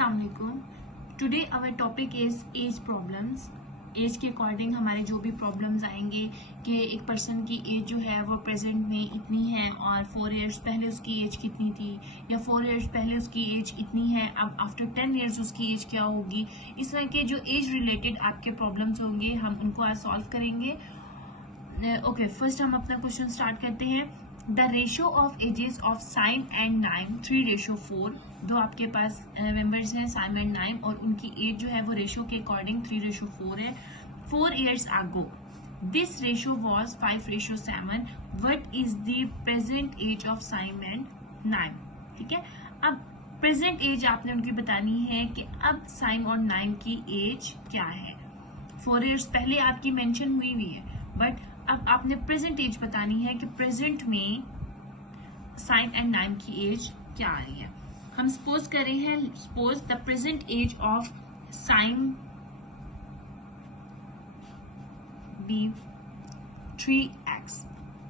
Assalamualaikum. Today our topic is age problems. Age के according हमारे जो भी प्रॉब्लम्स आएंगे कि एक पर्सन की एज जो है वो प्रेजेंट में इतनी है और 4 इयर्स पहले उसकी एज कितनी थी, या 4 इयर्स पहले उसकी एज इतनी है, अब आफ्टर 10 इयर्स उसकी एज क्या होगी. इस तरह के जो एज रिलेटेड आपके प्रॉब्लम्स होंगे हम उनको आज सॉल्व करेंगे. ओके, फर्स्ट हम अपना क्वेश्चन स्टार्ट करते हैं. The ratio of ages of Saim and Naim 3:4. दो आपके पास मेंबर्स हैं साइम एंड नाइम और उनकी एज जो है वो रेशियो के अकॉर्डिंग 3:4 है. 4 years ago this ratio was 5:7. What is the present age of Saim and Naim. ठीक है, अब प्रेजेंट एज आपने उनकी बतानी है कि अब साइम और नाइम की एज क्या है. 4 years पहले आपकी मेंशन हुई हुई है, बट अब आपने प्रेजेंट एज बतानी है कि प्रेजेंट में साइम एंड नाइम की एज क्या आ रही है. हम सपोज कर रहे हैं, suppose the present age of Saim be 3x.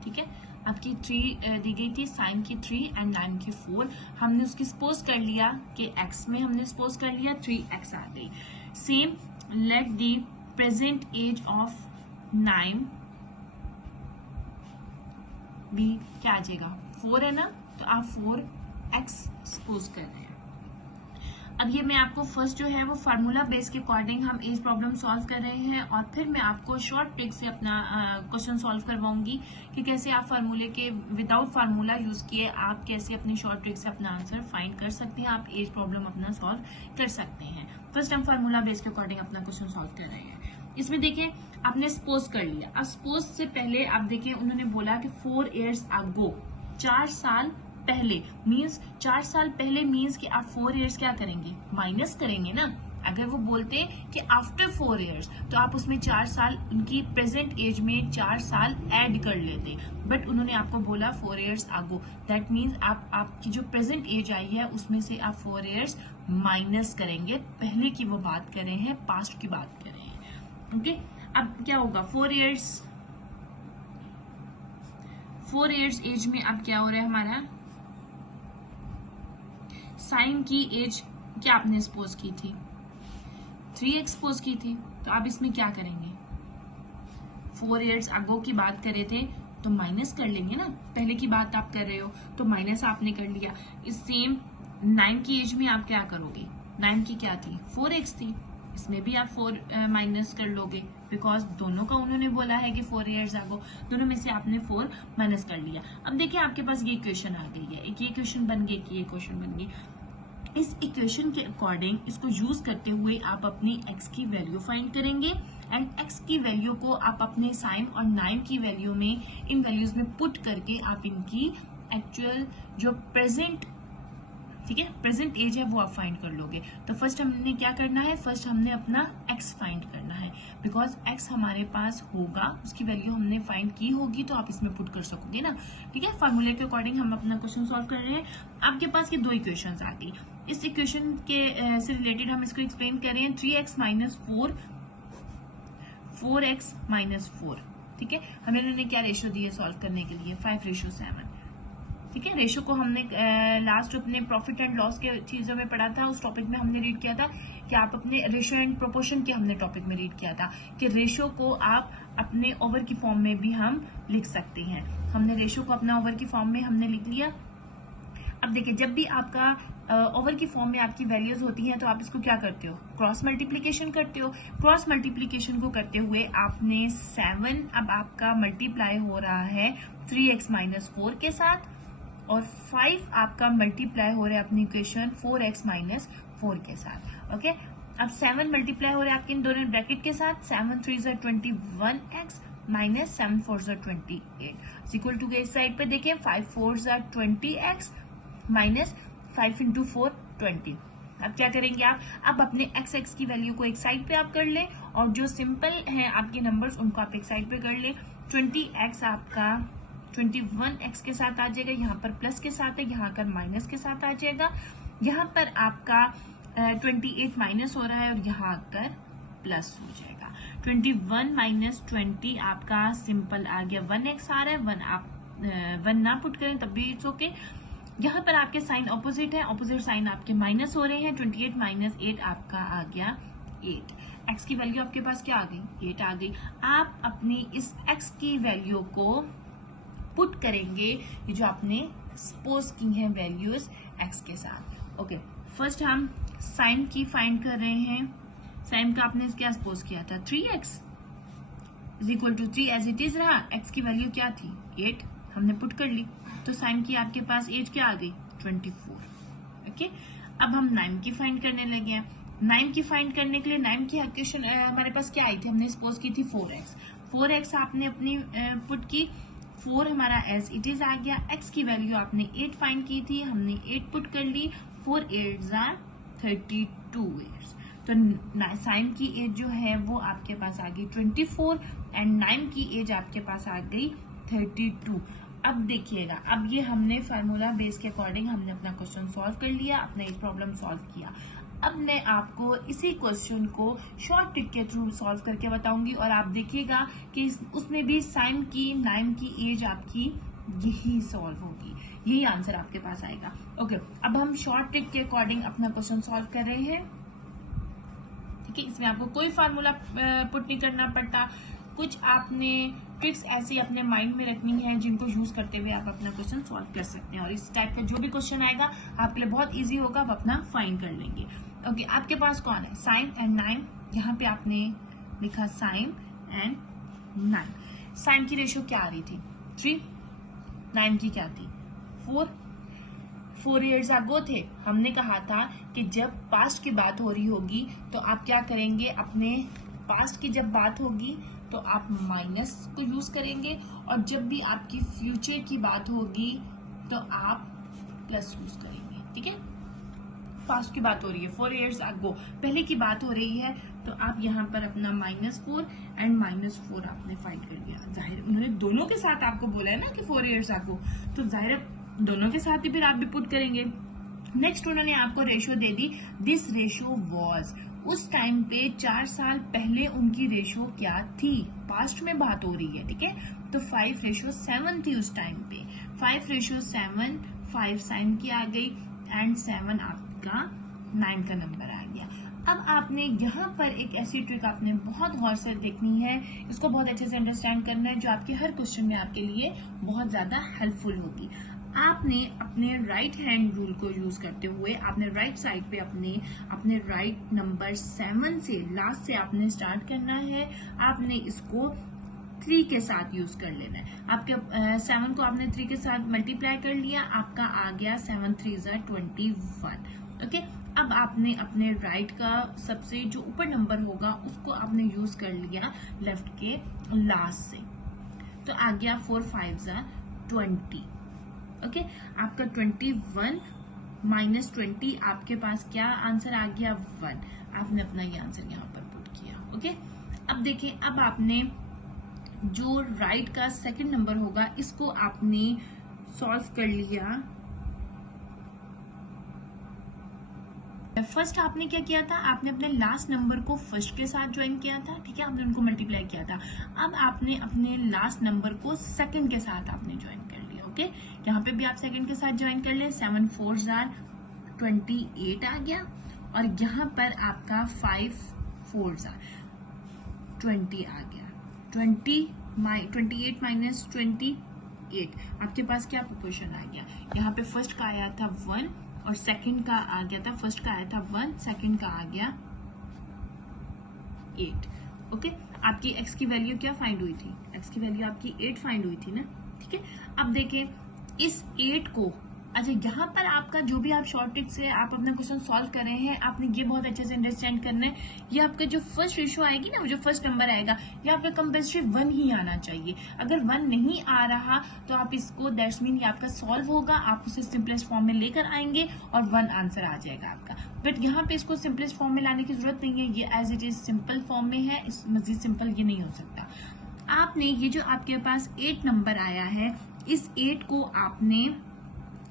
ठीक है, आपकी 3 दी गई थी, साइम की 3 एंड नाइम की 4. हमने उसकी सपोज कर लिया कि x में हमने सपोज कर लिया 3x आ गई. Same let the present age of Naim भी क्या आ जाएगा, 4 है ना, तो आप 4x सपोज कर रहे हैं. अब ये मैं आपको फर्स्ट जो है वो फार्मूला बेस के अकॉर्डिंग हम एज प्रॉब्लम सॉल्व कर रहे हैं और फिर मैं आपको शॉर्ट ट्रिक से अपना क्वेश्चन सॉल्व करवाऊंगी कि कैसे आप फार्मूले के विदाउट फार्मूला यूज किए आप कैसे अपनी शॉर्ट ट्रिक से अपना आंसर फाइंड कर सकते हैं, आप एज प्रॉब्लम अपना सॉल्व कर सकते हैं. फर्स्ट हम फार्मूला बेस के अकॉर्डिंग अपना क्वेश्चन सॉल्व कर रहे हैं. इसमें देखिए आपने सपोज कर लिया. अब सपोज से पहले आप देखिए उन्होंने बोला कि 4 years ago 4 साल पहले मीन्स 4 साल पहले मीन्स कि आप 4 years क्या करेंगे, माइनस करेंगे ना. अगर वो बोलते कि आफ्टर 4 years तो आप उसमें 4 साल उनकी प्रेजेंट एज में 4 साल ऐड कर लेते, बट उन्होंने आपको बोला 4 years ago. दैट मीन्स आप आपकी जो प्रेजेंट एज आई है उसमें से आप 4 years माइनस करेंगे. पहले की वो बात कर रहे हैं, पास्ट की बात कर रहे हैं. ओके, अब क्या होगा, 4 years एज में अब क्या हो रहा है हमारा, साइन की एज क्या आपने सपोज की थी, 3x सपोज की थी. तो आप इसमें क्या करेंगे, 4 years ago की बात कर रहे थे तो माइनस कर लेंगे ना, पहले की बात आप कर रहे हो तो माइनस आपने कर लिया. इस सेम 9 की एज में आप क्या करोगे, 9 की क्या थी, 4x थी, इसमें भी आप 4 माइनस कर लोगे बिकॉज दोनों का उन्होंने बोला है कि 4 years ago, दोनों में से आपने 4 माइनस कर लिया. अब देखिए आपके पास ये इक्वेशन आ गई है, एक ये इक्वेशन बन गई, एक ये इक्वेशन बन गई. इस इक्वेशन के अकॉर्डिंग इसको यूज करते हुए आप अपनी x की वैल्यू फाइंड करेंगे एंड x की वैल्यू को आप अपने साइम और नाइम की वैल्यू में, इन वैल्यूज में पुट करके आप इनकी एक्चुअल जो प्रेजेंट, ठीक है, प्रेजेंट एज है वो आप फाइंड कर लोगे. तो फर्स्ट हमने क्या करना है, फर्स्ट हमने अपना x फाइंड करना है बिकॉज x हमारे पास होगा, उसकी वैल्यू हमने फाइंड की होगी तो आप इसमें पुट कर सकोगे ना. ठीक है, फार्मूले के अकॉर्डिंग हम अपना क्वेश्चन सॉल्व कर रहे हैं. आपके पास ये 2 इक्वेशंस आ गई. इस इक्वेशन के से रिलेटेड हम इसको एक्सप्लेन कर रहे हैं. 3x minus 4, 4x minus 4. ठीक है, हमें इन्होंने क्या रेशियो दी है सॉल्व करने के लिए, 5:7. ठीक है, रेशो को हमने लास्ट अपने प्रॉफिट एंड लॉस के चीजों में पढ़ा था, उस टॉपिक में हमने रीड किया था कि आप अपने रेशो एंड प्रोपोर्शन के हमने टॉपिक में रीड किया था कि रेशो को आप अपने ओवर की फॉर्म में भी हम लिख सकते हैं. हमने रेशो को अपना ओवर की फॉर्म में हमने लिख लिया. अब देखिए जब भी आपका ओवर की फॉर्म में आपकी वैल्यूज होती हैं तो आप इसको क्या करते हो, क्रॉस मल्टीप्लीकेशन करते हो. क्रॉस मल्टीप्लीकेशन को करते हुए आपने 7 अब आपका मल्टीप्लाई हो रहा है 3x माइनस 4 के साथ और 5 आपका मल्टीप्लाई हो रहा है अपनी इक्वेशन 4x माइनस 4 के साथ. ओके, अब 7 मल्टीप्लाई हो रहा है आपके इन दोनों ब्रैकेट के साथ. 7 3 21x माइनस 7 4 28 इक्वल टू के इस साइड पे देखिए 5 4 20x माइनस 5 इंटू 4 20. अब क्या करेंगे आप, अब अपने x की वैल्यू को एक साइड पे आप कर लें और जो सिंपल हैं आपके नंबर्स उनको आप एक साइड पे कर लें. 20x आपका 21x के साथ आ जाएगा, यहाँ पर प्लस के साथ है, यहाँ पर माइनस के साथ आ जाएगा. यहाँ पर आपका 28 माइनस हो रहा है और यहाँ आकर प्लस हो जाएगा. 21 माइनस 20 आपका सिंपल आ गया 1x आ रहा है. 1 आप 1 ना पुट करें तब भी इट्स ओके. यहाँ पर आपके साइन ऑपोजिट है, ऑपोजिट साइन आपके माइनस हो रहे हैं। 28 माइनस 8 आपका आ गया 8। एक्स की वैल्यू आपके पास क्या आ गई? 8 आ गई। आप अपनी इस एक्स की वैल्यू को पुट करेंगे ये जो आपने सपोज की है वैल्यूज एक्स के साथ। ओके, फर्स्ट हम साइन की फाइंड कर रहे हैं। साइन का आपने क्या सपोज किया था? 3x is equal to 3 as it is रहा। एक्स की वैल्यू क्या थी? 8, हमने पुट कर ली तो साइन की आपके पास एज क्या आ गई? 24। ओके, अब हम 9 की फाइंड करने लगे हैं। 9 की फाइंड करने के लिए 9 की क्वेश्चन हमारे पास क्या आई थी? हमने सपोज की थी 4x। 4x आपने अपनी पुट की, 4 हमारा एज इट इज आ गया। x की वैल्यू आपने 8 फाइंड की थी, हमने 8 पुट कर ली। 4 8 आर 32 ईयर्स। तो साइन की एज जो है वो आपके पास आ गई 24 एंड 9 की एज आपके पास आ गई 32। अब देखिएगा, अब ये हमने फार्मूला बेस के अकॉर्डिंग हमने अपना क्वेश्चन सॉल्व कर लिया, अपना एक प्रॉब्लम सॉल्व किया। अब मैं आपको इसी क्वेश्चन को शॉर्ट ट्रिक के थ्रू सॉल्व करके बताऊंगी और आप देखिएगा कि उसमें भी साइन की 9 की एज आपकी यही सॉल्व होगी, यही आंसर आपके पास आएगा। ओके, अब हम शॉर्ट ट्रिक के अकॉर्डिंग अपना क्वेश्चन सॉल्व कर रहे हैं। ठीक है, इसमें आपको कोई फार्मूला पुट नहीं करना पड़ता, कुछ आपने ट्रिक्स ऐसी अपने माइंड में रखनी है जिनको यूज करते हुए आप अपना क्वेश्चन सॉल्व कर सकते हैं और इस टाइप का जो भी क्वेश्चन आएगा आपके लिए बहुत इजी होगा, आप अपना फाइंड कर लेंगे। ओके, आपके पास कौन है? साइन एंड 9। यहाँ पे आपने लिखा साइन एंड 9। साइन की रेशियो क्या आ रही थी? 3। 9 की क्या थी? 4। 4 ईयर्स अगो थे। हमने कहा था कि जब पास्ट की बात हो रही होगी तो आप क्या करेंगे? अपने पास्ट की जब बात होगी तो आप माइनस को यूज करेंगे और जब भी आपकी फ्यूचर की बात होगी तो आप प्लस यूज करेंगे। ठीक है, पास्ट की बात हो रही है, 4 ईयर्स अगो पहले की बात हो रही है तो आप यहाँ पर अपना -4 एंड -4 आपने फाइंड कर लिया। जाहिर उन्होंने दोनों के साथ आपको बोला है ना कि 4 ईयर्स अगो, तो जाहिर दोनों के साथ ही फिर आप भी पुट करेंगे। नेक्स्ट उन्होंने आपको ratio they the, this ratio was. उस टाइम पे 4 साल पहले उनकी रेशियो क्या थी? पास्ट में बात हो रही है। ठीक है, तो 5:7 थी उस टाइम पे। 5:7, 5 साइन की आ गई एंड 7 आपका 9 का नंबर आ गया। अब आपने यहाँ पर एक ऐसी ट्रिक आपने बहुत गौर से देखनी है, इसको बहुत अच्छे से अंडरस्टैंड करना है जो आपके हर क्वेश्चन में आपके लिए बहुत ज्यादा हेल्पफुल होगी। आपने अपने राइट हैंड रूल को यूज करते हुए आपने राइट साइड पे अपने राइट नंबर 7 से लास्ट से आपने स्टार्ट करना है। आपने इसको 3 के साथ यूज कर लेना है। आपके 7 को आपने 3 के साथ मल्टीप्लाई कर लिया, आपका आ गया 7 3 21। ओके, अब आपने अपने राइट का सबसे जो ऊपर नंबर होगा उसको आपने यूज कर लिया लेफ्ट के लास्ट से, तो आ गया 4 5 20। ओके, आपका 21 माइनस 20 आपके पास क्या आंसर आ गया? 1। आपने अपना ये आंसर यहाँ पर पुट किया। ओके, अब देखें, अब आपने जो राइट का सेकंड नंबर होगा इसको आपने सॉल्व कर लिया। फर्स्ट आपने क्या किया था? आपने अपने लास्ट नंबर को फर्स्ट के साथ ज्वाइन किया था। ठीक है, आपने उनको मल्टीप्लाई किया था। अब आपने अपने लास्ट नंबर को सेकंड के साथ आपने ज्वाइन कर लिया। ओके, यहाँ पे भी आप सेकंड के साथ ज्वाइन कर ले। 7 4 28 आ गया और यहाँ पर आपका 5 4 20 आ गया। 28 माइनस 28 आपके पास क्या प्रोपोर्शन आ गया? यहाँ पे फर्स्ट का आया था 1 और सेकंड का आ गया था, फर्स्ट का आया था 1, सेकंड का आ गया 8। ओके, आपकी x की वैल्यू क्या फाइंड हुई थी? x की वैल्यू आपकी 8 फाइंड हुई थी ना। ठीक है, अब देखें इस 8 को, अच्छा यहाँ पर आपका जो भी आप शॉर्ट ट्रिक से आप अपना क्वेश्चन सॉल्व कर रहे हैं, आपने ये बहुत अच्छे से अंडरस्टैंड करना है। ये आपका जो फर्स्ट रेशियो आएगी ना, जो फर्स्ट नंबर आएगा, ये आपका कंपल्सरी 1 ही आना चाहिए। अगर 1 नहीं आ रहा तो आप इसको दैट्स मीन ये आपका सॉल्व होगा, आप उसे सिंपलेस्ट फॉर्म में लेकर आएंगे और 1 आंसर आ जाएगा आपका। बट यहाँ पे इसको सिंपलेस्ट फॉर्म में लाने की जरूरत नहीं है, ये as it is simple form में है, इस मजीद सिंपल ये नहीं हो सकता। आपने ये जो आपके पास 8 नंबर आया है, इस 8 को आपने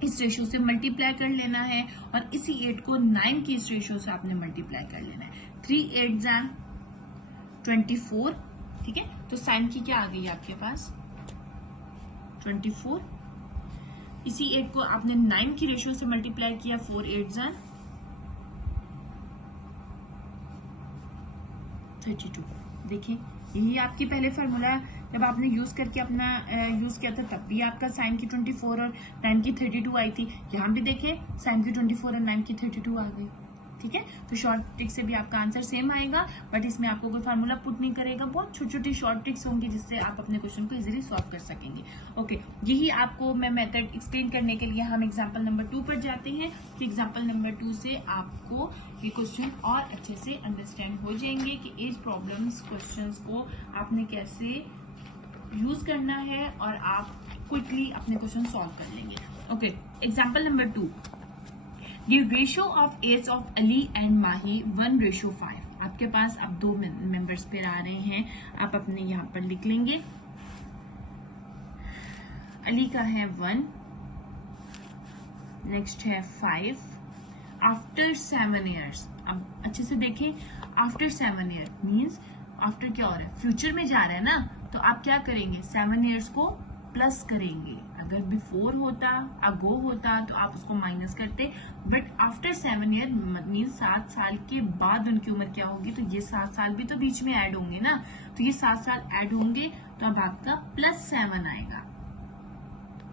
इस रेशियो से मल्टीप्लाई कर लेना है और इसी 8 को 9 की इस रेशियो से आपने मल्टीप्लाई कर लेना है। 3 8 24। ठीक है, तो साइन की क्या आ गई आपके पास? 24 इसी 8 को आपने 9 की रेशियो से मल्टीप्लाई किया, 4 8 जा 32। देखिए यही आपकी पहले फार्मूला जब आपने यूज करके अपना यूज किया था तब भी आपका साइन की 24 और 9 की 32 आई थी। यहाँ भी देखिए साइन की 24 और 9 की 32 आ गई। ठीक है, तो शॉर्ट ट्रिक से भी आपका आंसर सेम आएगा, बट इसमें आपको कोई फार्मूला पुट नहीं करेगा। बहुत छोटी छोटी शॉर्ट ट्रिक्स होंगी जिससे आप अपने क्वेश्चन को इजीली सॉल्व कर सकेंगे। ओके, यही आपको मैं मेथड एक्सप्लेन करने के लिए हम एग्जांपल नंबर 2 पर जाते हैं कि एग्जांपल नंबर 2 से आपको ये क्वेश्चन और अच्छे से अंडरस्टैंड हो जाएंगे कि एज प्रॉब्लम्स क्वेश्चंस को आपने कैसे यूज करना है और आप क्विकली अपने क्वेश्चन सॉल्व कर लेंगे। Okay, example number 2, The ratio of age of Ali and Mahi 1:5। आपके पास अब 2 मेंबर्स पेयर आ रहे हैं, आप अपने यहाँ पर लिख लेंगे। अली का है 1, नेक्स्ट है 5, आफ्टर 7 ईयर्स। अब अच्छे से देखें, आफ्टर 7 ईयर मीन्स आफ्टर क्या हो रहा है, फ्यूचर में जा रहा है ना, तो आप क्या करेंगे, 7 ईयर्स को प्लस करेंगे। अगर बिफोर होता, अगो होता तो आप उसको माइनस करते, बट आफ्टर 7 ईयर मीन्स 7 साल के बाद उनकी उम्र क्या होगी, तो ये 7 साल भी तो बीच में ऐड होंगे ना, तो ये 7 साल ऐड होंगे तो अब आपका +7 आएगा।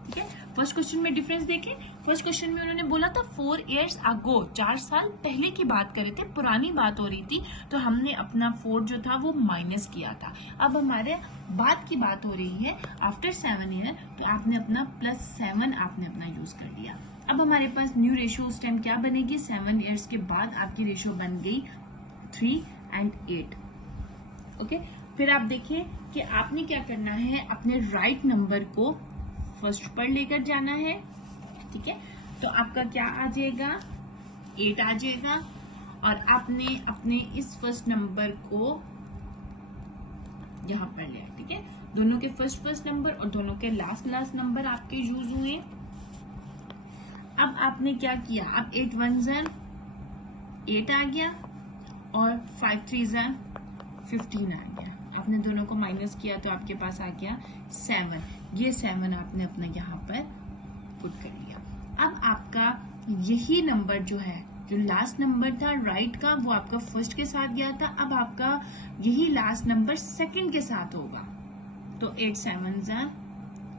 ठीक है, फर्स्ट क्वेश्चन में डिफरेंस देखें। फर्स्ट क्वेश्चन में उन्होंने बोला था 4 इयर्स अगो, 4 साल पहले की बात कर रहे थे, पुरानी बात हो रही थी, तो हमने अपना 4 जो था वो माइनस किया था। अब हमारे बाद की बात हो रही है आफ्टर 7 ईयर, तो आपने अपना +7 आपने अपना यूज कर लिया। अब हमारे पास न्यू रेशियो उस टाइम क्या बनेगी, 7 इयर्स के बाद आपकी रेशियो बन गई 3 और 8। ओके, फिर आप देखिए कि आपने क्या करना है, अपने राइट नंबर को फर्स्ट पर लेकर जाना है। ठीक है, तो आपका क्या आ जाएगा, 8 आ जाएगा, और आपने अपने इस फर्स्ट नंबर को यहां पर लिया। ठीक है, दोनों के फर्स्ट नंबर और दोनों के लास्ट नंबर आपके यूज हुए। अब आपने क्या किया, अब 8 1 जा 8 आ गया और 5 3 जा 15 आ गया। आपने दोनों को माइनस किया तो आपके पास आ गया 7। ये 7 आपने अपना यहाँ पर पुट कर लिया। अब आपका यही नंबर जो है, जो लास्ट नंबर था राइट का, वो आपका फर्स्ट के साथ गया था। अब आपका यही लास्ट नंबर सेकंड के साथ होगा, तो 8 7 जा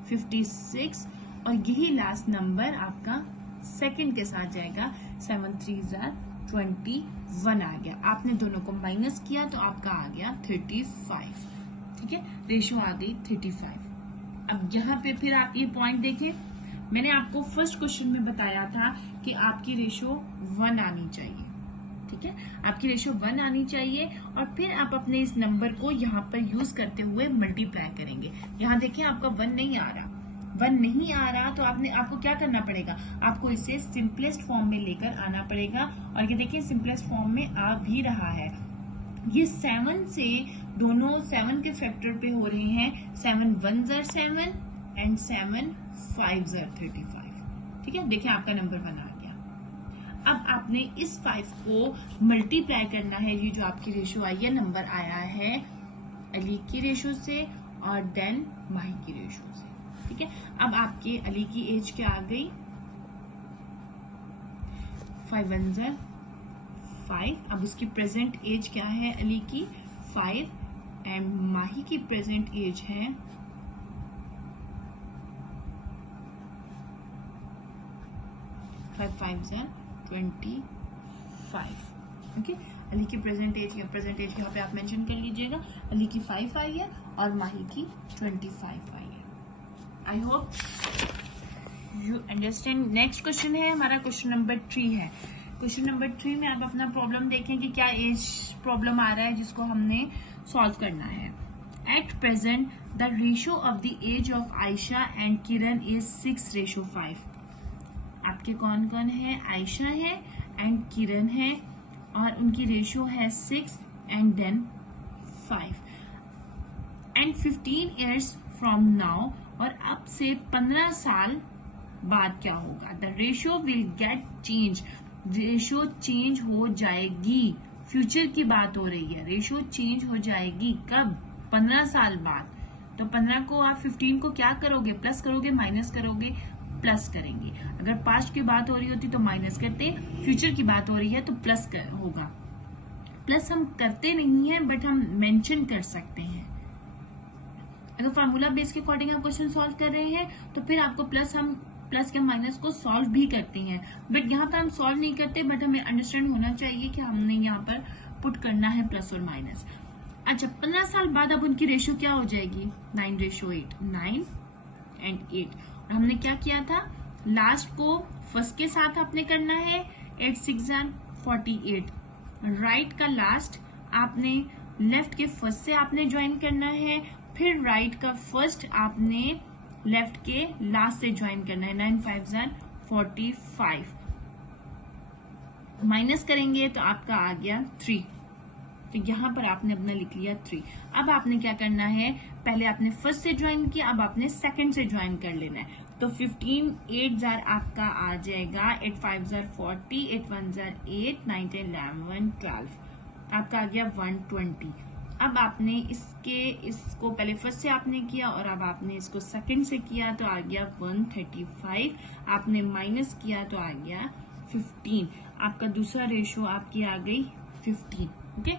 56, और यही लास्ट नंबर आपका सेकंड के साथ जाएगा, 7 3 जा 21 आ गया। आपने दोनों को माइनस किया तो आपका आ गया 35। ठीक है, रेशियो आ गई 35। अब यहाँ पे फिर आप ये पॉइंट देखें, मैंने आपको फर्स्ट क्वेश्चन में बताया था कि आपकी रेशियो 1 आनी चाहिए। ठीक है, आपकी रेशियो 1 आनी चाहिए, और फिर आप अपने इस नंबर को यहाँ पर यूज करते हुए मल्टीप्लाई करेंगे। यहाँ देखिए आपका 1 नहीं आ रहा, 1 नहीं आ रहा, तो आपको क्या करना पड़ेगा, आपको इसे सिंपलेस्ट फॉर्म में लेकर आना पड़ेगा। और ये देखिए सिंपलेस्ट फॉर्म में आ भी रहा है। ये 7 से दोनों 7 के फैक्टर पे हो रहे हैं, 7 1 जा 7 एंड 7 5 जा 35। ठीक है, देखिए आपका नंबर 1 आ गया। अब आपने इस 5 को मल्टीप्लाई करना है, ये जो आपकी रेशियो आई है, नंबर आया है अली की रेशियो से और देन माही की रेशियो से। ठीक है, अब आपके अली की एज क्या आ गई, 5 1 जा 5। अब उसकी प्रेजेंट एज क्या है अली की, 5, एंड माही की प्रेजेंट एज है 5 5 जा 25। ओके, अली की प्रेजेंट एज यहाँ पे आप मेंशन कर लीजिएगा। अली की 5 आई है और माही की 25 आई है। I hope you understand. Next question है हमारा, क्वेश्चन नंबर 3 है। क्वेश्चन नंबर 3 में आप अपना प्रॉब्लम देखें कि क्या एज प्रॉब्लम आ रहा है जिसको हमने सॉल्व करना है। At present the ratio of the age of Ayesha and Kiran is 6:5। आपके कौन कौन है, आयशा है एंड किरण है, और उनकी रेशियो है 6 and then 5 and 15 years from now. और अब से 15 साल बाद क्या होगा, the ratio will get change. Ratio change हो जाएगी, फ्यूचर की बात हो रही है, रेशियो चेंज हो जाएगी कब, 15 साल बाद। तो 15 को आप 15 को क्या करोगे, प्लस करोगे माइनस करोगे, प्लस करेंगे। अगर पास्ट की बात हो रही होती तो माइनस करते, फ्यूचर की बात हो रही है तो प्लस होगा। प्लस हम करते नहीं है बट हम मेंशन कर सकते हैं। अगर फार्मूला बेस के अकॉर्डिंग आप क्वेश्चन सॉल्व कर रहे हैं तो फिर आपको प्लस या माइनस को सॉल्व भी करते हैं, बट यहाँ पर हम सॉल्व नहीं करते, बट हमें अंडरस्टैंड होना चाहिए कि हमने यहाँ पर पुट करना है प्लस और माइनस। अच्छा, 15 साल बाद अब उनकी रेशियो क्या हो जाएगी? 9:8, 9 and 8। और हमने क्या किया था, लास्ट को फर्स्ट के साथ आपने करना है, 8 6 48। राइट का लास्ट आपने लेफ्ट के फर्स्ट से आपने ज्वाइन करना है, फिर राइट का फर्स्ट आपने लेफ्ट के लास्ट से ज्वाइन करना है। 9 5 45। माइनस करेंगे तो आपका आ गया 3, तो यहां पर आपने अपना लिख लिया 3। अब आपने क्या करना है, पहले आपने फर्स्ट से ज्वाइन किया, अब आपने सेकंड से ज्वाइन कर लेना है। तो 15 8 आपका आ जाएगा 8 5 40, 8 1 8, 9 10 11 12, आपका आ गया 120। अब आपने इसको पहले फर्स्ट से आपने किया और अब आपने इसको सेकंड से किया तो आ गया 135। आपने माइनस किया तो आ गया 15। आपका दूसरा रेशो आपकी आ गई 15। ओके,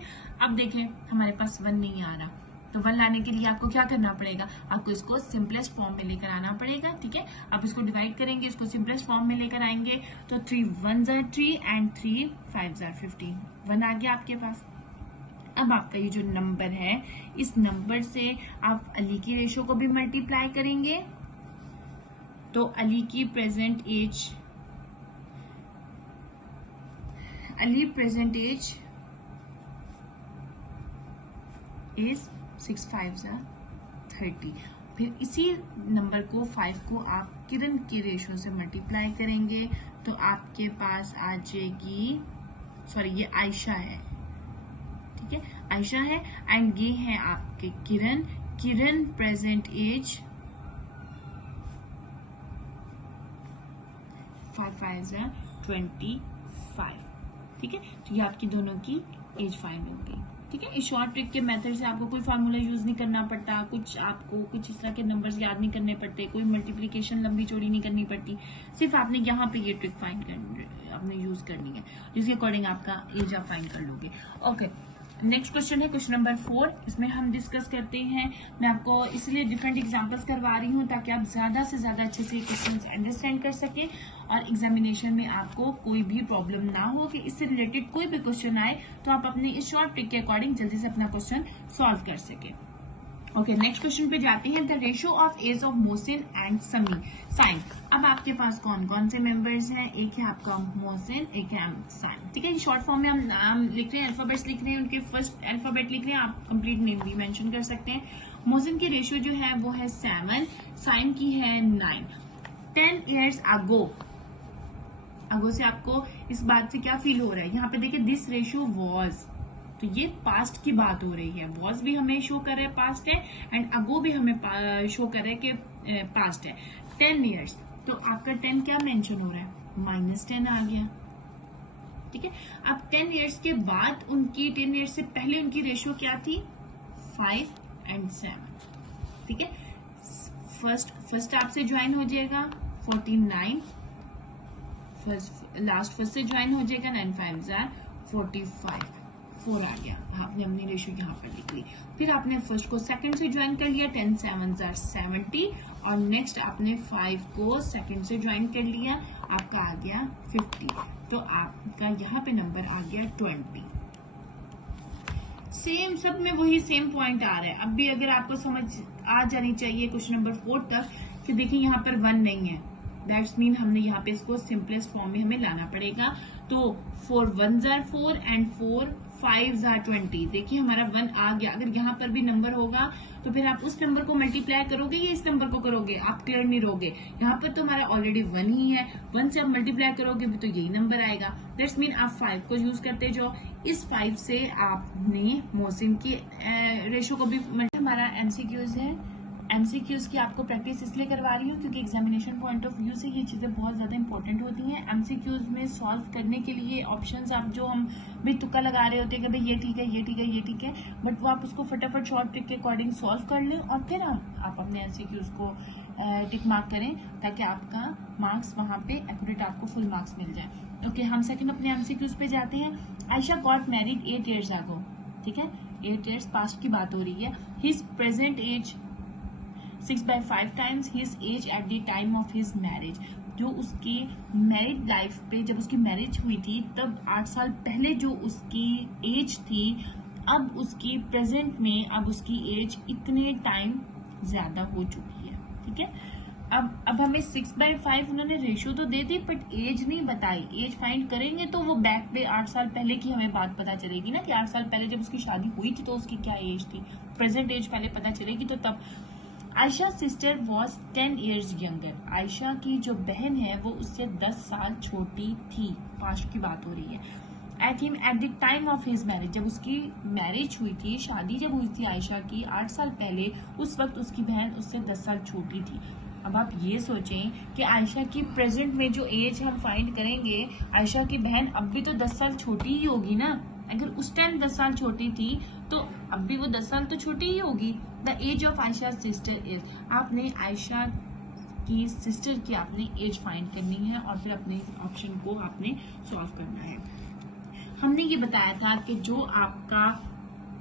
अब देखें हमारे पास 1 नहीं आ रहा, तो 1 लाने के लिए आपको क्या करना पड़ेगा, आपको इसको सिंपलेस्ट फॉर्म में लेकर आना पड़ेगा। ठीक है, आप इसको डिवाइड करेंगे, इसको सिंपलेस्ट फॉर्म में लेकर आएंगे तो 3 1 3 एंड 3 5 15, 1 आ गया आपके पास। अब आपका ये जो नंबर है, इस नंबर से आप अली की रेशो को भी मल्टीप्लाई करेंगे, तो अली की प्रेजेंट एज इज 6 5 30। फिर इसी नंबर को 5 को आप किरण के रेशो से मल्टीप्लाई करेंगे तो आपके पास आ जाएगी, सॉरी ये आयशा है, ठीक है, आयशा है, एंड ये है आपके किरण प्रेजेंट एज 5 5 25। ठीक है, तो ये आपकी दोनों की एज फाइंड हो गई। ठीक है, इस शॉर्ट ट्रिक के मेथड से आपको कोई फार्मूला यूज नहीं करना पड़ता, आपको कुछ इस तरह के नंबर्स याद नहीं करने पड़ते, कोई मल्टीप्लिकेशन लंबी चौड़ी नहीं करनी पड़ती, सिर्फ आपने यहाँ पे ये ट्रिक आपने यूज करनी है, जिसके अकॉर्डिंग आपका एज आप फाइंड कर लोगे। ओके, नेक्स्ट क्वेश्चन है क्वेश्चन नंबर 4। इसमें हम डिस्कस करते हैं, मैं आपको इसलिए डिफरेंट एग्जांपल्स करवा रही हूँ ताकि आप ज्यादा से ज्यादा अच्छे से क्वेश्चंस अंडरस्टैंड कर सके और एग्जामिनेशन में आपको कोई भी प्रॉब्लम ना हो कि इससे रिलेटेड कोई भी क्वेश्चन आए तो आप अपने इस शॉर्ट ट्रिक के अकॉर्डिंग जल्दी से अपना क्वेश्चन सॉल्व कर सके। ओके, नेक्स्ट क्वेश्चन पे जाते हैं। The ratio of age of Mohsin and Saim. अब आपके पास कौन कौन से मेंबर्स हैं, एक है आपका मोहसिन, एक है साइम। ठीक है, शॉर्ट फॉर्म में हम नाम लिख रहे हैं, अल्फाबेट्स लिख रहे हैं, उनके फर्स्ट अल्फाबेट लिख रहे हैं, आप कंप्लीट नेम भी मेंशन कर सकते हैं। मोहसिन की रेशियो जो है वो है 7, साइम की है 9। 10 years अगो से आपको इस बात से क्या फील हो रहा है, यहाँ पे देखिए दिस रेशियो वॉज, तो ये पास्ट की बात हो रही है, वॉज भी हमें शो कर रहा है पास्ट है, एंड अगो भी हमें शो कर रहा है कि पास्ट है। 10 years, तो आपका 10 क्या मेंशन हो रहा है, -10 आ गया। ठीक है, अब 10 years के बाद उनकी 10 years से पहले उनकी रेशियो क्या थी, 5 and 7। ठीक है, फर्स्ट आपसे ज्वाइन हो जाएगा 49, लास्ट फर्स्ट से ज्वाइन हो जाएगा 9 5 45, 4 आ गया, आपने अपनी रेशियो यहाँ पर लिख ली। फिर आपने फर्स्ट को सेकंड से ज्वाइन कर लिया, 10 7 70, और नेक्स्ट आपने 5 को सेकंड से ज्वाइन कर लिया, आपका आ गया 50, तो आपका यहाँ पे नंबर आ गया 20। सेम सब में वही सेम पॉइंट आ रहा है। अब भी अगर आपको समझ आ जानी चाहिए क्वेश्चन नंबर 4 तक कि देखिए यहाँ पर 1 नहीं है, दैट्स मीन हमने यहाँ पे इसको सिंपलेस्ट फॉर्म में हमें लाना पड़ेगा। तो 4 1 4 एंड 4 5 20, देखिए हमारा 1 आ गया। अगर यहाँ पर भी नंबर होगा तो फिर आप उस नंबर को मल्टीप्लाई करोगे या इस नंबर को करोगे, आप क्लियर नहीं रहोगे। यहाँ पर तो हमारा ऑलरेडी 1 ही है, 1 से आप मल्टीप्लाई करोगे तो यही नंबर आएगा। दैट्स मीन आप 5 को यूज करते जाओ, इस 5 से आपने मोहसिन की रेशो को भी हमारा एमसीक्यूज है। एमसीक्यूज की आपको प्रैक्टिस इसलिए करवा रही हूँ क्योंकि एग्जामिनेशन पॉइंट ऑफ व्यू से ये चीजें बहुत ज्यादा इंपॉर्टेंट होती हैं। एमसीक्यूज में सॉल्व करने के लिए ऑप्शंस आप जो हम भी तुक्का लगा रहे होते हैं कि भाई ये ठीक है, ये ठीक है, ये ठीक है, बट वो आप उसको फटाफट शॉर्ट ट्रिक के अकॉर्डिंग सॉल्व कर लें और फिर आप अपने एमसीक्यूज को टिक मार्क करें ताकि आपका मार्क्स वहाँ पे एक्यूरेट आपको फुल मार्क्स मिल जाए। ओके, हम सेकंड अपने एमसीक्यूज पे जाते हैं। Ayesha got married 8 years ago, ठीक है, 8 years पास्ट की बात हो रही है। His present age 6/5 times his age at the time of his marriage। जो उसकी मैरिड लाइफ पे जब उसकी मैरिज हुई थी तब 8 साल पहले जो उसकी एज थी, अब उसकी प्रेजेंट में अब उसकी एज इतने टाइम ज्यादा हो चुकी है, ठीक है। अब हमें 6/5 उन्होंने रेशियो तो दे दी बट एज नहीं बताई। एज फाइंड करेंगे तो वो बैक पे 8 साल पहले की हमें बात पता चलेगी ना कि 8 साल पहले जब उसकी शादी हुई थी तो उसकी क्या एज थी, प्रेजेंट एज पहले पता चलेगी। तो तब Ayesha sister was 10 years younger. Ayesha की जो बहन है वो उससे 10 साल छोटी थी, पास्ट की बात हो रही है। At him at the time of his marriage, जब उसकी मैरिज हुई थी, शादी जब हुई थी आयशा की 8 साल पहले, उस वक्त उसकी बहन उससे 10 साल छोटी थी। अब आप ये सोचें कि आयशा की प्रेजेंट में जो एज हम फाइंड करेंगे, आयशा की बहन अब भी तो 10 साल छोटी ही होगी ना। अगर उस टाइम 10 साल छोटी थी तो अब भी वो 10 साल तो छोटी ही होगी। The age of Ayesha sister is, आपने आयशा की सिस्टर की आपने एज फाइंड करनी है और फिर अपने ऑप्शन को आपने सॉल्व करना है। हमने ये बताया था कि जो आपका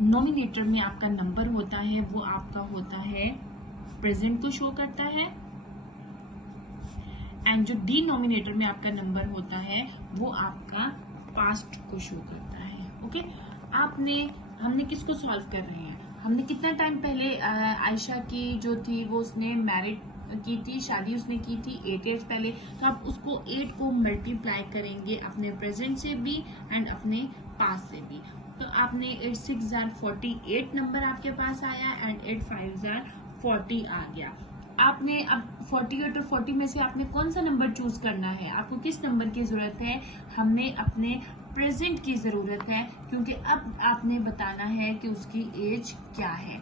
नॉमिनेटर में आपका नंबर होता है वो आपका होता है प्रेजेंट को शो करता है, एंड जो डिनोमिनेटर में आपका नंबर होता है वो आपका पास्ट को शो करता है। ओके, हमने किसको सॉल्व कर रहे हैं, हमने कितना टाइम पहले आयशा की जो थी वो उसने मैरिड की थी, शादी उसने की थी 8 years पहले। तो आप उसको 8 को मल्टीप्लाई करेंगे अपने प्रेजेंट से भी एंड अपने पास्ट से भी। तो आपने 8 6 48 नंबर आपके पास आया एंड 8 5 40 आ गया। आपने अब 48 और 40 में से आपने कौन सा नंबर चूज करना है, आपको किस नंबर की जरूरत है, हमें अपने प्रेजेंट की जरूरत है, क्योंकि अब आपने बताना है कि उसकी एज क्या है।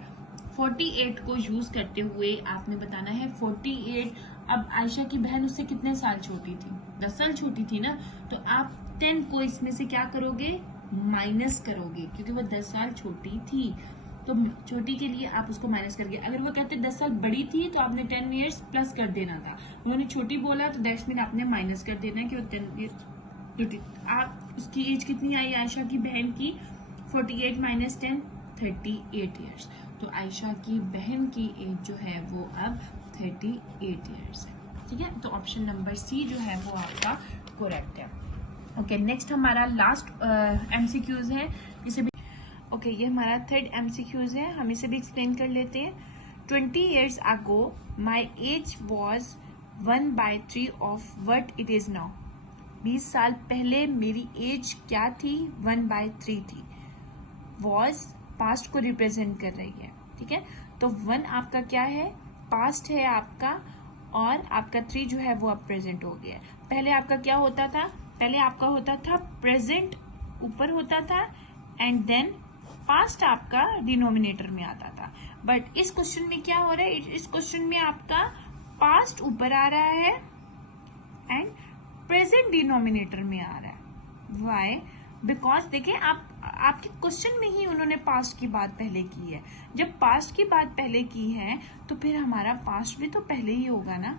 48 को यूज करते हुए आपने बताना है 48। अब आयशा की बहन उससे कितने साल छोटी थी, 10 साल छोटी थी ना। तो आप 10 को इसमें से क्या करोगे, माइनस करोगे, क्योंकि वो 10 साल छोटी थी। तो छोटी के लिए आप उसको माइनस करके, अगर वो कहते 10 साल बड़ी थी तो आपने 10 years प्लस कर देना था। उन्होंने छोटी बोला तो दैट्स मीन आपने माइनस कर देना है कि वो 10 years छोटी। आप उसकी एज कितनी आई आयशा की बहन की, 48 - 10 38 years। तो आयशा की बहन की एज जो है वो अब 38 years है, ठीक है। तो ऑप्शन नंबर सी जो है वो आपका करेक्ट है। ओके, नेक्स्ट हमारा लास्ट एमसीक्यूज है, इसे भी ओके ये हमारा थर्ड एमसीक्यूज है, हम इसे भी एक्सप्लेन कर लेते हैं। 20 years ago my age was 1/3 of what it is now. 20 साल पहले मेरी एज क्या थी, 1/3 थी। वॉज पास्ट को रिप्रेजेंट कर रही है, ठीक है। तो 1 आपका क्या है, पास्ट है आपका, और आपका 3 जो है वो अब प्रेजेंट हो गया है। पहले आपका क्या होता था, पहले आपका होता था प्रेजेंट ऊपर होता था एंड देन पास्ट आपका डिनोमिनेटर में आता था। बट इस क्वेश्चन में क्या हो रहा है, इस क्वेश्चन में आपका पास्ट ऊपर आ रहा है एंड प्रेजेंट डिनोमिनेटर में आ रहा है। व्हाई, बिकॉज देखिए आपके क्वेश्चन में ही उन्होंने पास्ट की बात पहले की है। जब पास्ट की बात पहले की है तो फिर हमारा पास्ट भी तो पहले ही होगा ना,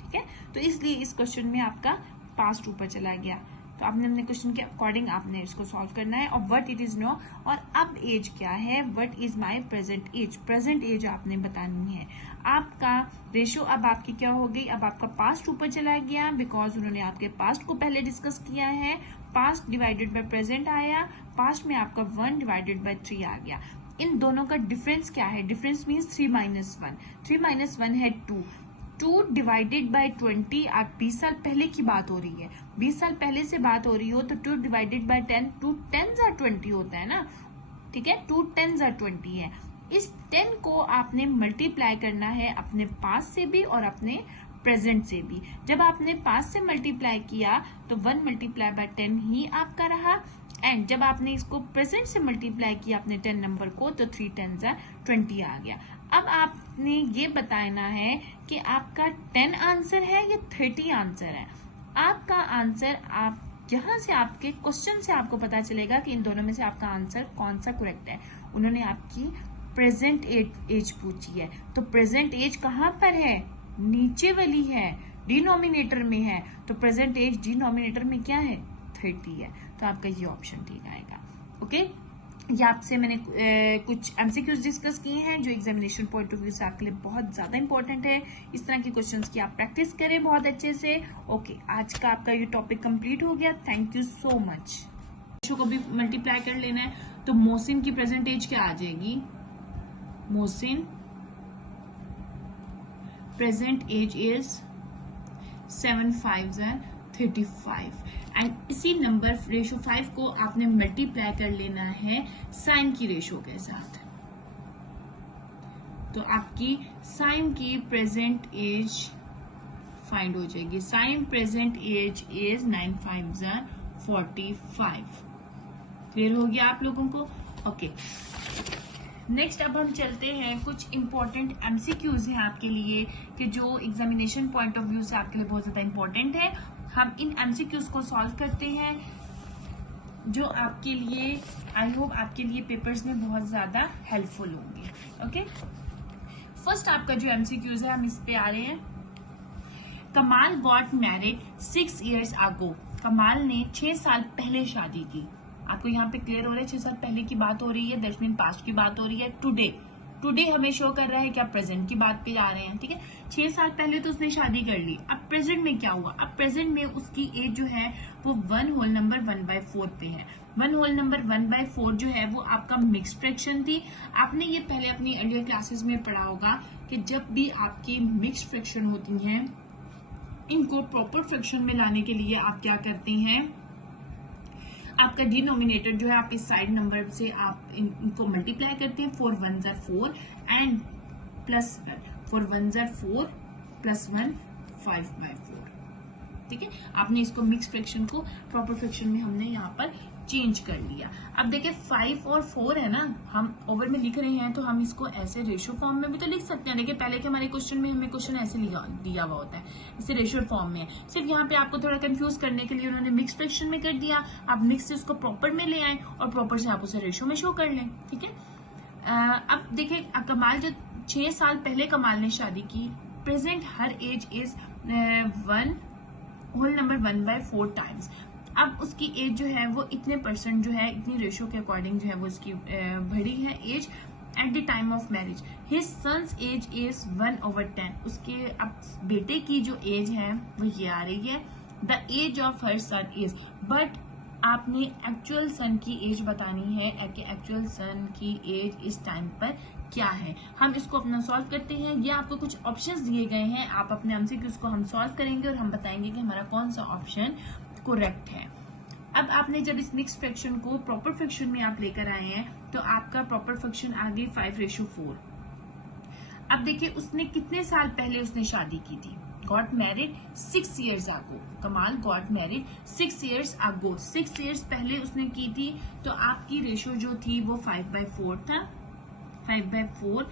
ठीक है। तो इसलिए इस क्वेश्चन में आपका पास्ट ऊपर चला गया। तो आपने अपने क्वेश्चन के अकॉर्डिंग आपने इसको सॉल्व करना है। और व्हाट इट इज नो, और अब एज क्या है, what is my present age, present age आपने बतानी है। आपका रेशियो अब आपकी क्या हो गई, अब आपका पास्ट ऊपर चला गया बिकॉज उन्होंने आपके पास्ट को पहले डिस्कस किया है। पास्ट डिवाइडेड बाय प्रेजेंट आया, पास्ट में आपका 1 डिवाइडेड बाय 3 आ गया। इन दोनों का डिफरेंस क्या है, डिफरेंस मीन्स 3 - 1, 3 - 1 है 2 डिवाइडेड बाय 20। आप 20 साल पहले की बात हो रही है, 20 साल पहले से बात हो रही हो तो 2 डिवाइडेड बाय 10, 2 10s are 20 होता है ना, ठीक है। 2 10s are 20 है। इस 10 को आपने मल्टीप्लाई करना है अपने पास से भी और अपने प्रेजेंट से भी। जब आपने पास से मल्टीप्लाई किया तो 1 × 10 ही आपका रहा, एंड जब आपने इसको प्रेजेंट से मल्टीप्लाई किया अपने 10 नंबर को तो 3 10s are 20 आ गया। अब आपने ये बताना है कि आपका 10 आंसर है या 30 आंसर है। आपका आंसर आप यहाँ से आपके क्वेश्चन से आपको पता चलेगा कि इन दोनों में से आपका आंसर कौन सा करेक्ट है। उन्होंने आपकी प्रेजेंट एज पूछी है, तो प्रेजेंट एज कहाँ पर है, नीचे वाली है, डिनोमिनेटर में है, तो प्रेजेंट एज डिनोमिनेटर में क्या है, 30 है, तो आपका ये ऑप्शन ठीक आएगा। ओके, ये आपसे मैंने कुछ एमसीक्यूज डिस्कस किए हैं जो एग्जामिनेशन पॉइंट ऑफ व्यू से आपके लिए बहुत ज्यादा इंपॉर्टेंट है। इस तरह के क्वेश्चंस की आप प्रैक्टिस करें बहुत अच्छे से। ओके, आज का आपका ये टॉपिक कंप्लीट हो गया। Thank you so much. Ratio को भी मल्टीप्लाई कर लेना है, तो मोहसिन की प्रेजेंट एज क्या आ जाएगी, Mohsin present age is 7 5 35 and इसी नंबर रेशो 5 को आपने मल्टीप्लाई कर लेना है साइन की रेशो के साथ, तो आपकी साइन की प्रेजेंट एज फाइंड हो जाएगी। Saim present age is 9 5 45। Clear हो गया आप लोगों को? ओके, नेक्स्ट अब हम चलते हैं, कुछ इंपॉर्टेंट एमसीक्यूज हैं आपके लिए कि जो एग्जामिनेशन पॉइंट ऑफ व्यू से आपके लिए बहुत ज्यादा इंपॉर्टेंट है। हम इन एमसीक्यूज को सॉल्व करते हैं जो आपके लिए, आई होप आपके लिए पेपर्स में बहुत ज्यादा हेल्पफुल होंगे। ओके, फर्स्ट आपका जो एमसीक्यूज है, हम इस पे आ रहे हैं। कमाल गॉट मैरिड 6 years ago। कमाल ने 6 साल पहले शादी की। आपको यहाँ पे क्लियर हो रहा है 6 साल पहले की बात हो रही है, दैट्स मीन पास्ट की बात हो रही है। टुडे हमें शो कर रहा है कि आप प्रेजेंट की बात पे जा रहे हैं। ठीक है, 6 साल पहले तो उसने शादी कर ली। अब प्रेजेंट में क्या हुआ, अब प्रेजेंट में उसकी एज जो है वो 1 होल नंबर 1/4 पे है। 1 होल नंबर 1/4 जो है वो आपका मिक्स्ड फ्रैक्शन थी। आपने ये पहले अपनी अर्लियर क्लासेस में पढ़ा होगा कि जब भी आपकी मिक्स्ड फ्रैक्शन होती हैं, इनको प्रॉपर फ्रैक्शन में लाने के लिए आप क्या करते हैं, आपका डिनोमिनेटर जो है आप इस साइड नंबर से आप इनको मल्टीप्लाई करते हैं। 4 1 4 एंड प्लस 4 1 4 प्लस 1 5/4। ठीक है, आपने इसको मिक्स फ्रैक्शन को प्रॉपर फ्रैक्शन में हमने यहाँ पर चेंज कर लिया। अब देखिए 5 और 4 है ना, हम ओवर में लिख रहे हैं तो हम इसको ऐसे रेशो फॉर्म में भी तो लिख सकते हैं। देखिए पहले के हमारे क्वेश्चन में हमें क्वेश्चन ऐसे दिया हुआ होता है, इसे रेशो फॉर्म में। सिर्फ यहाँ पे आपको थोड़ा कंफ्यूज करने के लिए उन्होंने मिक्स फ्रैक्शन में कर दिया। आप मिक्स से उसको प्रॉपर में ले आए और प्रॉपर से आप उसे रेशो में शो कर लें। ठीक है, अब देखिए कमाल जो 6 साल पहले कमाल ने शादी की, present her age is 1 whole number 1/4 times. अब उसकी एज जो है वो इतने परसेंट जो है, इतनी रेशो के अकॉर्डिंग जो है वो इसकी बढ़ी है age at the time of marriage. His sons age is 1/10। उसके अब बेटे की जो एज है वो ये आ रही है। The age of her son is, but आपने एक्चुअल सन की एज बतानी है कि एक्चुअल सन की एज इस टाइम पर क्या है। हम इसको अपना सॉल्व करते हैं। ये आपको कुछ ऑप्शंस दिए गए हैं, आप अपने एमसीक्यूज को हम सॉल्व करेंगे और हम बताएंगे कि हमारा कौन सा ऑप्शन करेक्ट है। अब आपने जब इस मिक्स फ्रैक्शन को प्रॉपर फ्रैक्शन में आप लेकर आए हैं तो आपका प्रॉपर फ्रैक्शन आ गई 5:4। अब देखिए उसने कितने साल पहले उसने शादी की थी, गॉट मैरिड 6 years ago। कमाल got married 6 years ago, 6 years पहले उसने की थी, तो आपकी रेशो जो थी वो 5/4 था। 5/4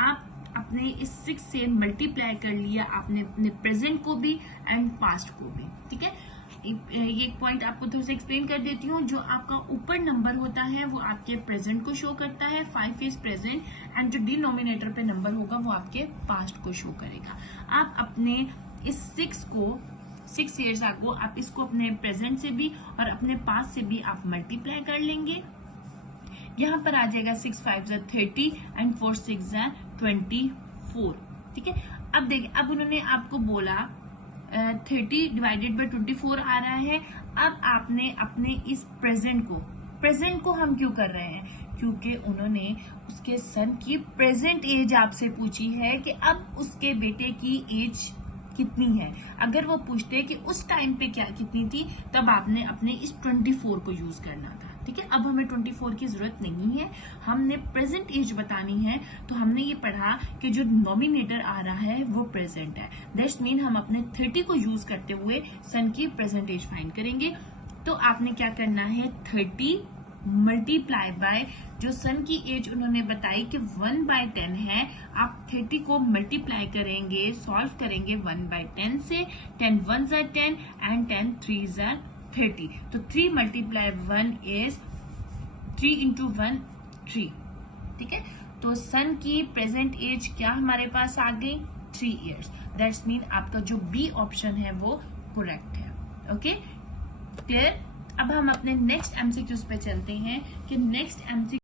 आप अपने इस 6 से मल्टीप्लाई कर लिया आपने अपने प्रेजेंट को भी एंड पास्ट को भी। ठीक है, ये एक पॉइंट आपको थोड़ा सा एक्सप्लेन कर देती हूँ। जो आपका ऊपर नंबर होता है वो आपके प्रेजेंट को शो करता है, 5 इज प्रेजेंट, एंड जो डिनोमिनेटर पे नंबर होगा वो आपके पास्ट को शो करेगा। आप अपने इस 6 को 6 years ago आप इसको अपने प्रेजेंट से भी और अपने पास्ट से भी आप मल्टीप्लाई कर लेंगे। यहाँ पर आ जाएगा 6 5 30 एंड 4 6 24। ठीक है, अब देखिए अब उन्होंने आपको बोला 30 डिवाइडेड बाय 24 आ रहा है। अब आपने अपने इस प्रेजेंट को हम क्यों कर रहे हैं, क्योंकि उन्होंने उसके सन की प्रेजेंट एज आपसे पूछी है कि अब उसके बेटे की एज कितनी है। अगर वो पूछते कि उस टाइम पे क्या कितनी थी, तब आपने अपने इस 24 को यूज करना था। ठीक है, अब हमें 24 की जरूरत नहीं है, हमने प्रेजेंट एज बतानी है। तो हमने ये पढ़ा कि जो नॉमिनेटर आ रहा है वो प्रेजेंट है, दैट्स मीन हम अपने 30 को यूज करते हुए सन की प्रेजेंट एज फाइंड करेंगे। तो आपने क्या करना है, 30 मल्टीप्लाई बाय जो सन की एज उन्होंने बताई कि 1/10 है, आप 30 को मल्टीप्लाई करेंगे, सॉल्व करेंगे 1/10 से। 10 1s are 10 and 10 3s are 30। तो 3 मल्टीप्लाई 1 इज 3 into 1 3। ठीक है, तो सन की प्रेजेंट एज क्या हमारे पास आ गई, 3 years. दैट्स मीन आपका जो बी ऑप्शन है वो करेक्ट है. Okay, clear. अब हम अपने नेक्स्ट एमसीक्यूज पे चलते हैं कि नेक्स्ट एमसीक्यू